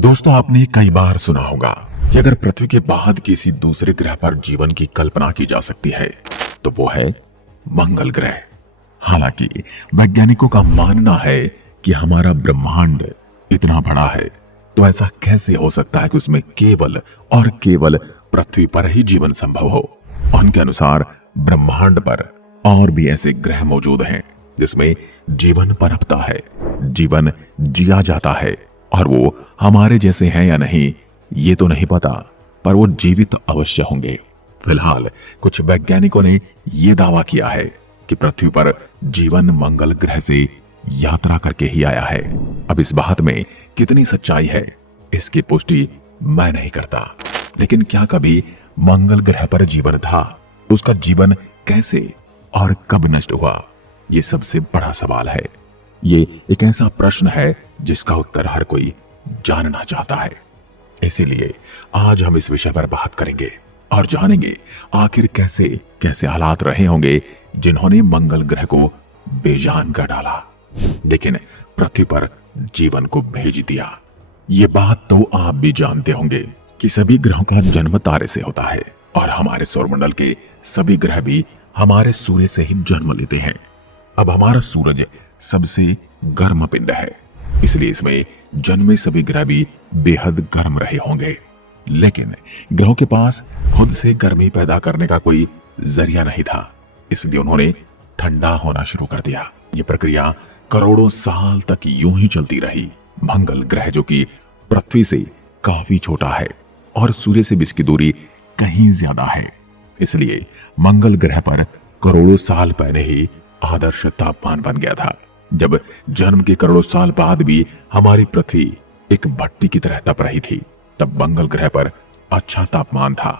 दोस्तों, आपने कई बार सुना होगा कि अगर पृथ्वी के बाद किसी दूसरे ग्रह पर जीवन की कल्पना की जा सकती है तो वो है मंगल ग्रह। हालांकि वैज्ञानिकों का मानना है कि हमारा ब्रह्मांड इतना बड़ा है तो ऐसा कैसे हो सकता है कि उसमें केवल और केवल पृथ्वी पर ही जीवन संभव हो। उनके अनुसार ब्रह्मांड पर और भी ऐसे ग्रह मौजूद हैं जिसमें जीवन पनपता है, जीवन जिया जाता है, और वो हमारे जैसे हैं या नहीं ये तो नहीं पता, पर वो जीवित अवश्य होंगे। फिलहाल कुछ वैज्ञानिकों ने यह दावा किया है कि पृथ्वी पर जीवन मंगल ग्रह से यात्रा करके ही आया है। अब इस बात में कितनी सच्चाई है इसकी पुष्टि मैं नहीं करता, लेकिन क्या कभी मंगल ग्रह पर जीवन था? उसका जीवन कैसे और कब नष्ट हुआ, ये सबसे बड़ा सवाल है। ये एक ऐसा प्रश्न है जिसका उत्तर हर कोई जानना चाहता है। इसीलिए आज हम इस विषय पर बात करेंगे और जानेंगे आखिर कैसे कैसे हालात रहे होंगे जिन्होंने मंगल ग्रह को बेजान कर डाला, लेकिन पृथ्वी पर जीवन को भेज दिया। ये बात तो आप भी जानते होंगे कि सभी ग्रहों का जन्म तारे से होता है और हमारे सौरमंडल के सभी ग्रह भी हमारे सूर्य से ही जन्म लेते हैं। अब हमारा सूरज सबसे गर्म पिंड है, इसलिए इसमें जन्मे सभी ग्रह भी बेहद गर्म रहे होंगे। लेकिन ग्रहों के पास खुद से गर्मी पैदा करने का कोई जरिया नहीं था, इसलिए उन्होंने ठंडा होना शुरू कर दिया। ये प्रक्रिया करोड़ों साल तक यूं ही चलती रही। मंगल ग्रह जो कि पृथ्वी से काफी छोटा है और सूर्य से भी इसकी दूरी कहीं ज्यादा है, इसलिए मंगल ग्रह पर करोड़ों साल पहले ही आदर्श तापमान बन गया था। जब जन्म के करोड़ों साल बाद भी हमारी पृथ्वी एक भट्टी की तरह तप रही थी, तब मंगल ग्रह पर अच्छा तापमान था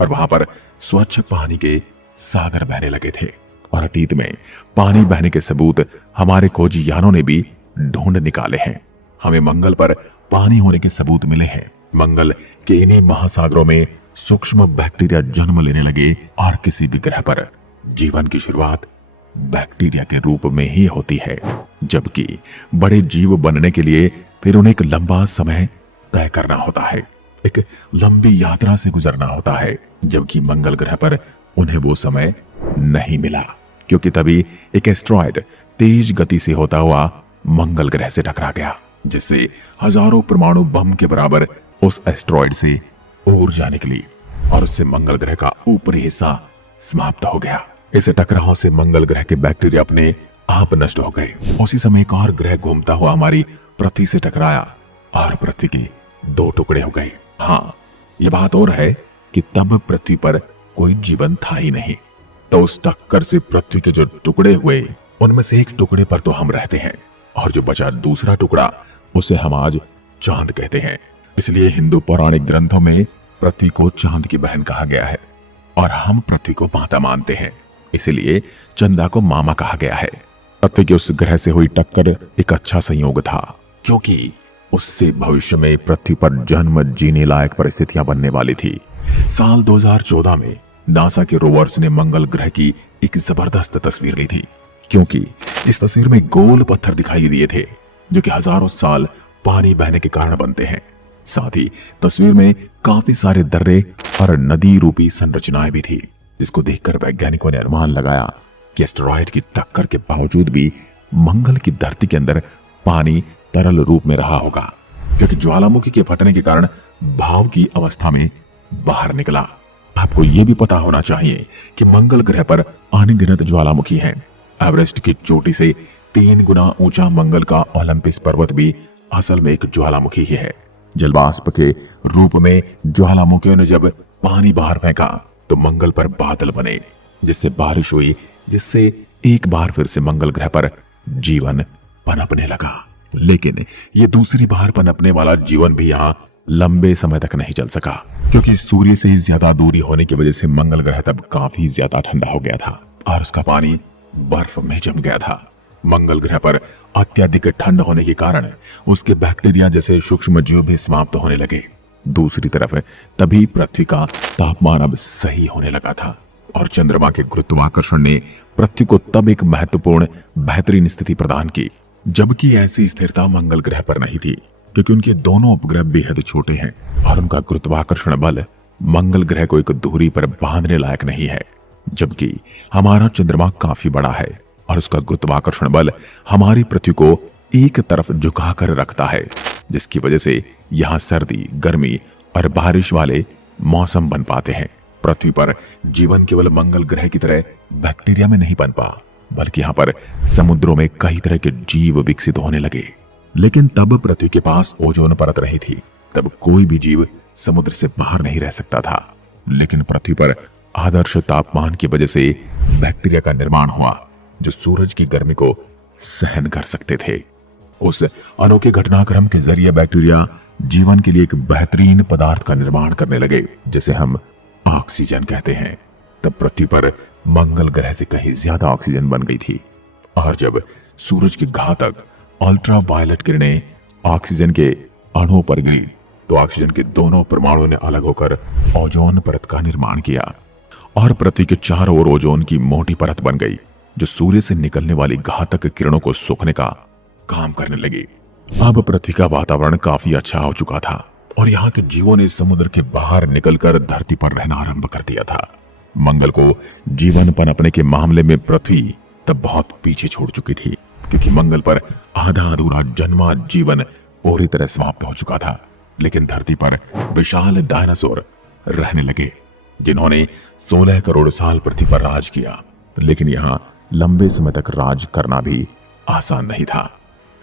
और वहां पर स्वच्छ पानी के सागर बहने लगे थे। और अतीत में पानी बहने के सबूत हमारे खोजी यानों ने भी ढूंढ निकाले हैं। हमें मंगल पर पानी होने के सबूत मिले हैं। मंगल के इन्हीं महासागरों में सूक्ष्म बैक्टीरिया जन्म लेने लगे और किसी भी ग्रह पर जीवन की शुरुआत बैक्टीरिया के रूप में ही होती है, जबकि बड़े जीव बनने के लिए फिर उन्हें एक लंबा समय तय करना होता है, एक लंबी यात्रा से गुजरना होता है। जबकि मंगल ग्रह पर उन्हें वो समय नहीं मिला, क्योंकि तभी एक एस्ट्रॉयड तेज गति से होता हुआ मंगल ग्रह से टकरा गया, जिससे हजारों परमाणु बम के बराबर उस एस्ट्रॉयड से ऊर्जा निकली और उससे मंगल ग्रह का ऊपरी हिस्सा समाप्त हो गया। इस टकराव से मंगल ग्रह के बैक्टीरिया अपने आप नष्ट हो गए। उसी समय एक और ग्रह घूमता हुआ हमारी पृथ्वी से टकराया और पृथ्वी के दो टुकड़े हो गए। हाँ, ये बात और है कि तब पृथ्वी पर कोई जीवन था ही नहीं। तो उस टक्कर से पृथ्वी के जो टुकड़े हुए उनमें से एक टुकड़े पर तो हम रहते हैं और जो बचा दूसरा टुकड़ा उसे हम आज चांद कहते हैं। इसलिए हिंदू पौराणिक ग्रंथों में पृथ्वी को चांद की बहन कहा गया है और हम पृथ्वी को माता मानते हैं, इसलिए चंदा को मामा कहा गया है। पृथ्वी के उस ग्रह से हुई टक्कर एक अच्छा संयोग था, क्योंकि उससे भविष्य में पृथ्वी पर जन्म जीने लायक परिस्थितियां बनने वाली थी। साल 2014 में नासा के रोवर्स ने मंगल ग्रह की एक जबरदस्त तस्वीर ली थी, क्योंकि इस तस्वीर में गोल पत्थर दिखाई दिए थे जो कि हजारों साल पानी बहने के कारण बनते हैं। साथ ही तस्वीर में काफी सारे दर्रे और नदी रूपी संरचनाएं भी थी, जिसको देखकर वैज्ञानिकों ने अनुमान लगाया कि एस्टेरॉयड की टक्कर के बावजूद भी मंगल की धरती के अंदर पानी तरल रूप में रहा होगा, क्योंकि ज्वालामुखी के फटने के कारण भाव की अवस्था में बाहर निकला। आपको यह भी पता होना चाहिए कि मंगल ग्रह पर अनगिनत ज्वालामुखी हैं। एवरेस्ट की चोटी से 3 गुना ऊंचा मंगल का ओलंपस पर्वत भी असल में एक ज्वालामुखी ही है। जलवाष्प के रूप में ज्वालामुखियों ने जब पानी बाहर फेंका तो मंगल पर बादल बने, जिससे बारिश हुई, जिससे एक बार फिर से मंगल ग्रह पर जीवन पनपने लगा। लेकिन ये दूसरी बार पनपने वाला जीवन भी यहाँ लंबे समय तक नहीं चल सका, क्योंकि सूर्य से ज्यादा दूरी होने की वजह से मंगल ग्रह तब काफी ज्यादा ठंडा हो गया था और उसका पानी बर्फ में जम गया था। मंगल ग्रह पर अत्यधिक ठंड होने के कारण उसके बैक्टीरिया जैसे सूक्ष्म जीव भी समाप्त होने लगे। दूसरी तरफ तभी पृथ्वी का तापमान अब सही होने लगा था और चंद्रमा के गुरुत्वाकर्षण ने पृथ्वी को तब एक महत्वपूर्ण बेहतरीन स्थिति प्रदान की, जबकि ऐसी स्थिरता मंगल ग्रह पर नहीं थी, क्योंकि उनके दोनों उपग्रह बेहद छोटे हैं और उनका गुरुत्वाकर्षण बल मंगल ग्रह को एक धुरी पर बांधने लायक नहीं है, जबकि हमारा चंद्रमा काफी बड़ा है और उसका गुरुत्वाकर्षण बल हमारी पृथ्वी को एक तरफ झुकाकर रखता है, जिसकी वजह से यहाँ सर्दी, गर्मी और बारिश वाले मौसम बन पाते हैं। पृथ्वी पर जीवन केवल मंगल ग्रह की तरह बैक्टीरिया में नहीं बन पा, बल्कि यहाँ पर समुद्रों में कई तरह के जीव विकसित होने लगे। लेकिन तब पृथ्वी के पास ओजोन परत रही थी, तब कोई भी जीव समुद्र से बाहर नहीं रह सकता था। लेकिन पृथ्वी पर आदर्श तापमान की वजह से बैक्टीरिया का निर्माण हुआ, जो सूरज की गर्मी को सहन कर सकते थे। उस अनोखे घटनाक्रम के जरिए बैक्टीरिया जीवन के लिए एक बेहतरीन पदार्थ का निर्माण करने लगे, जिसे हम ऑक्सीजन कहते हैं। तब पृथ्वी पर मंगल ग्रह से कहीं ज्यादा ऑक्सीजन बन गई थी, और जब सूरज की घातक अल्ट्रा वायलेट किरणें ऑक्सीजन के अणुओं पर गिरी, तो ऑक्सीजन के दोनों परमाणुओं ने अलग होकर ओजोन परत का निर्माण किया और पृथ्वी के चारों ओर ओजोन की मोटी परत बन गई, जो सूर्य से निकलने वाली घातक किरणों को सोखने का काम करने लगी। अब पृथ्वी का वातावरण काफी अच्छा हो चुका था और यहाँ के जीवों ने समुद्र के बाहर निकलकर धरती पर रहना आरंभ कर दिया था। मंगल को जीवन पनपने के मामले में पृथ्वी तब बहुत पीछे छोड़ चुकी थी, क्योंकि मंगल पर आधा अधूरा जन्मा जीवन पूरी तरह समाप्त हो चुका था। लेकिन धरती पर विशाल डायनासोर रहने लगे, जिन्होंने 16 करोड़ साल पृथ्वी पर राज किया। लेकिन यहाँ लंबे समय तक राज करना भी आसान नहीं था,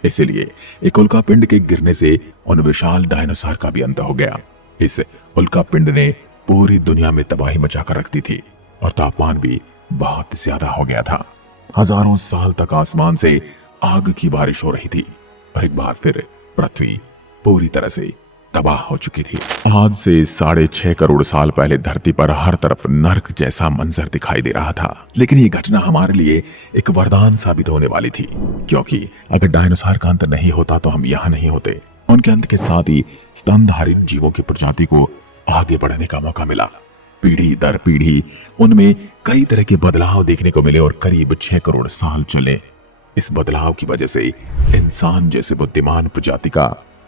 इसलिए एक उल्कापिंड के गिरने से उन विशाल डायनासोर का भी अंत हो गया। इस उल्कापिंड ने पूरी दुनिया में तबाही मचाकर रख दी थी और तापमान भी बहुत ज्यादा हो गया था। हजारों साल तक आसमान से आग की बारिश हो रही थी और एक बार फिर पृथ्वी पूरी तरह से तबाह हो चुकी थी। आज से 6.5 करोड़ साल पहले धरती पर हर तरफ नर्क जैसा मंजर दिखाई दे रहा था। लेकिन ये घटना हमारे लिए एक वरदान साबित होने वाली थी, क्योंकि अगर डायनासोर का अंत नहीं होता तो हम यहाँ नहीं होते। उनके अंत के साथ ही स्तनधारी जीवों की प्रजाति को आगे बढ़ने का मौका मिला। पीढ़ी दर पीढ़ी उनमें कई तरह के बदलाव देखने को मिले और करीब 6 करोड़ साल चले। इस बदलाव की वजह से इंसान जैसे बुद्धिमान प्रजाति का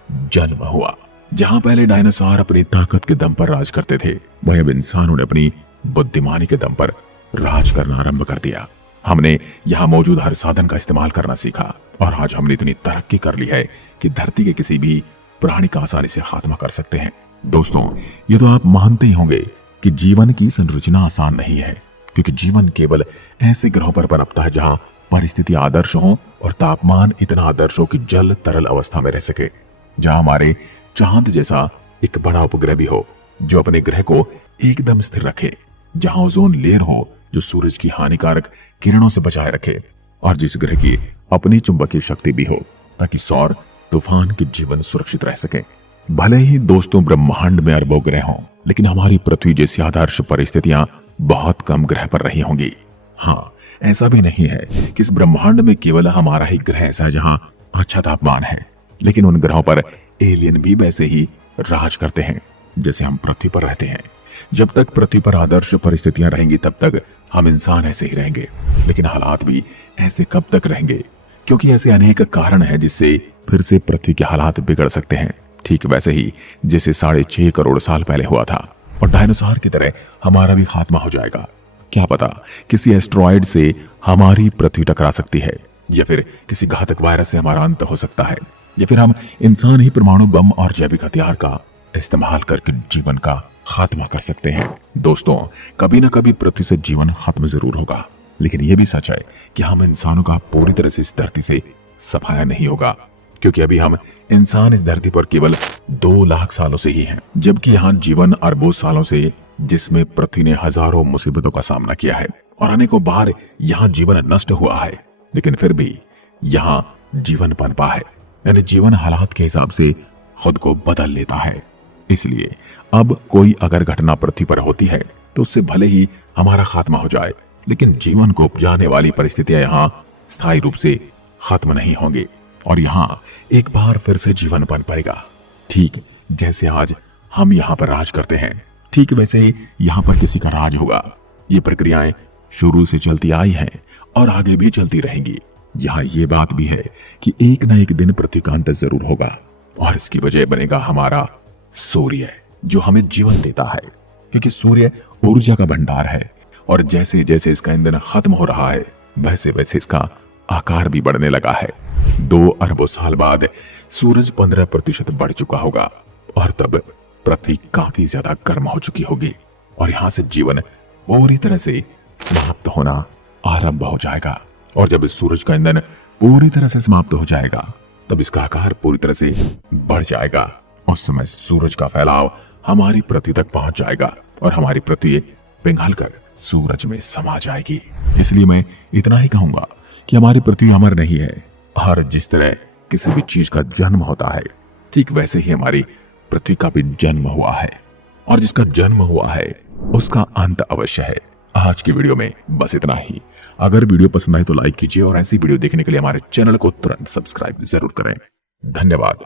जन्म हुआ। जहां पहले डायनासोर अपनी ताकत के दम पर राज करते थे, वहीं अब इंसानों ने अपनी बुद्धिमानी के दम पर राज करना आरंभ कर दिया। हमने यहाँ मौजूद हर साधन का इस्तेमाल करना सीखा और आज हमने इतनी तरक्की कर ली है कि धरती के किसी भी प्राणी का आसानी से खात्मा कर सकते हैं। दोस्तों, ये तो आप मानते ही होंगे कि जीवन की संरचना आसान नहीं है, क्योंकि जीवन केवल ऐसे ग्रहों पर पनपता है जहां परिस्थिति आदर्श हो और तापमान इतना आदर्श हो कि जल तरल अवस्था में रह सके, जहां हमारे चांद जैसा एक बड़ा उपग्रह भी हो जो अपने ग्रह को एकदम स्थिर रखे, जहां ओजोन लेयर हो जो सूरज की हानिकारक किरणों से बचाए रखे, और जिस ग्रह की अपनी चुंबकीय शक्ति भी हो ताकि सौर तूफान के जीवन सुरक्षित रह सके। भले ही दोस्तों ब्रह्मांड में अरबों ग्रह हों, लेकिन हमारी पृथ्वी जैसी आदर्श परिस्थितियां बहुत कम ग्रह पर रही होंगी। हाँ, ऐसा भी नहीं है कि इस ब्रह्मांड में केवल हमारा ही ग्रह ऐसा है जहां अच्छा तापमान है, लेकिन उन ग्रहों पर एलियन भी वैसे ही राज करते हैं जैसे हम पृथ्वी पर रहते हैं। जब तक पृथ्वी पर आदर्श परिस्थितियां रहेंगी तब तक हम इंसान ऐसे ही रहेंगे, लेकिन हालात भी ऐसे कब तक रहेंगे, क्योंकि ऐसे अनेक कारण हैं जिससे फिर से पृथ्वी के हालात बिगड़ सकते हैं। ठीक वैसे ही जैसे 6.5 करोड़ साल पहले हुआ था, और डायनासोर की तरह हमारा भी खात्मा हो जाएगा। क्या पता किसी एस्ट्रॉयड से हमारी पृथ्वी टकरा सकती है, या फिर किसी घातक वायरस से हमारा अंत हो सकता है, या फिर हम इंसान ही परमाणु बम और जैविक हथियार का इस्तेमाल करके जीवन का खात्मा कर सकते हैं। दोस्तों, कभी ना कभी पृथ्वी से जीवन खत्म जरूर होगा, लेकिन यह भी सच है कि हम इंसानों का पूरी तरह से इस धरती से सफाया नहीं होगा, क्योंकि अभी हम इंसान इस धरती पर केवल 2 लाख सालों से ही हैं, जबकि यहाँ जीवन अरबों सालों से, जिसमें पृथ्वी ने हजारों मुसीबतों का सामना किया है और अनेकों बार यहाँ जीवन नष्ट हुआ है, लेकिन फिर भी यहाँ जीवन पनपा है। यानी जीवन हालात के हिसाब से खुद को बदल लेता है। इसलिए अब कोई अगर घटना पृथ्वी पर होती है तो उससे भले ही हमारा खात्मा हो जाए, लेकिन जीवन को उपजाने वाली परिस्थितियां यहाँ स्थायी रूप से खत्म नहीं होंगी और यहाँ एक बार फिर से जीवन बन पड़ेगा। ठीक जैसे आज हम यहाँ पर राज करते हैं, ठीक वैसे ही यहाँ पर किसी का राज होगा। ये प्रक्रियाएं शुरू से चलती आई हैं और आगे भी चलती रहेंगी। यहाँ ये बात भी है कि एक न एक दिन पृथ्वी का अंत जरूर होगा, और इसकी वजह बनेगा हमारा सूर्य, जो हमें जीवन देता है, क्योंकि सूर्य ऊर्जा का भंडार है। और जैसे जैसे इसका ईंधन खत्म हो रहा है, वैसे वैसे इसका आकार भी बढ़ने लगा है। 2 अरबों साल बाद सूरज 15% बढ़ चुका होगा और तब पृथ्वी काफी ज्यादा गर्म हो चुकी होगी और यहां से जीवन पूरी तरह से समाप्त होना आरंभ हो जाएगा। और जब इस सूरज का ईंधन पूरी तरह से समाप्त हो जाएगा, तब इसका आकार पूरी तरह से बढ़ जाएगा। उस समय सूरज का फैलाव हमारी पृथ्वी तक पहुंच जाएगा और हमारी पृथ्वी पिघलकर सूरज में समा जाएगी। इसलिए मैं इतना ही कहूंगा कि हमारी पृथ्वी अमर नहीं है, और जिस तरह किसी भी चीज का जन्म होता है, ठीक वैसे ही हमारी पृथ्वी का भी जन्म हुआ है, और जिसका जन्म हुआ है उसका अंत अवश्य है। आज की वीडियो में बस इतना ही। अगर वीडियो पसंद आए तो लाइक कीजिए और ऐसी वीडियो देखने के लिए हमारे चैनल को तुरंत सब्सक्राइब जरूर करें। धन्यवाद।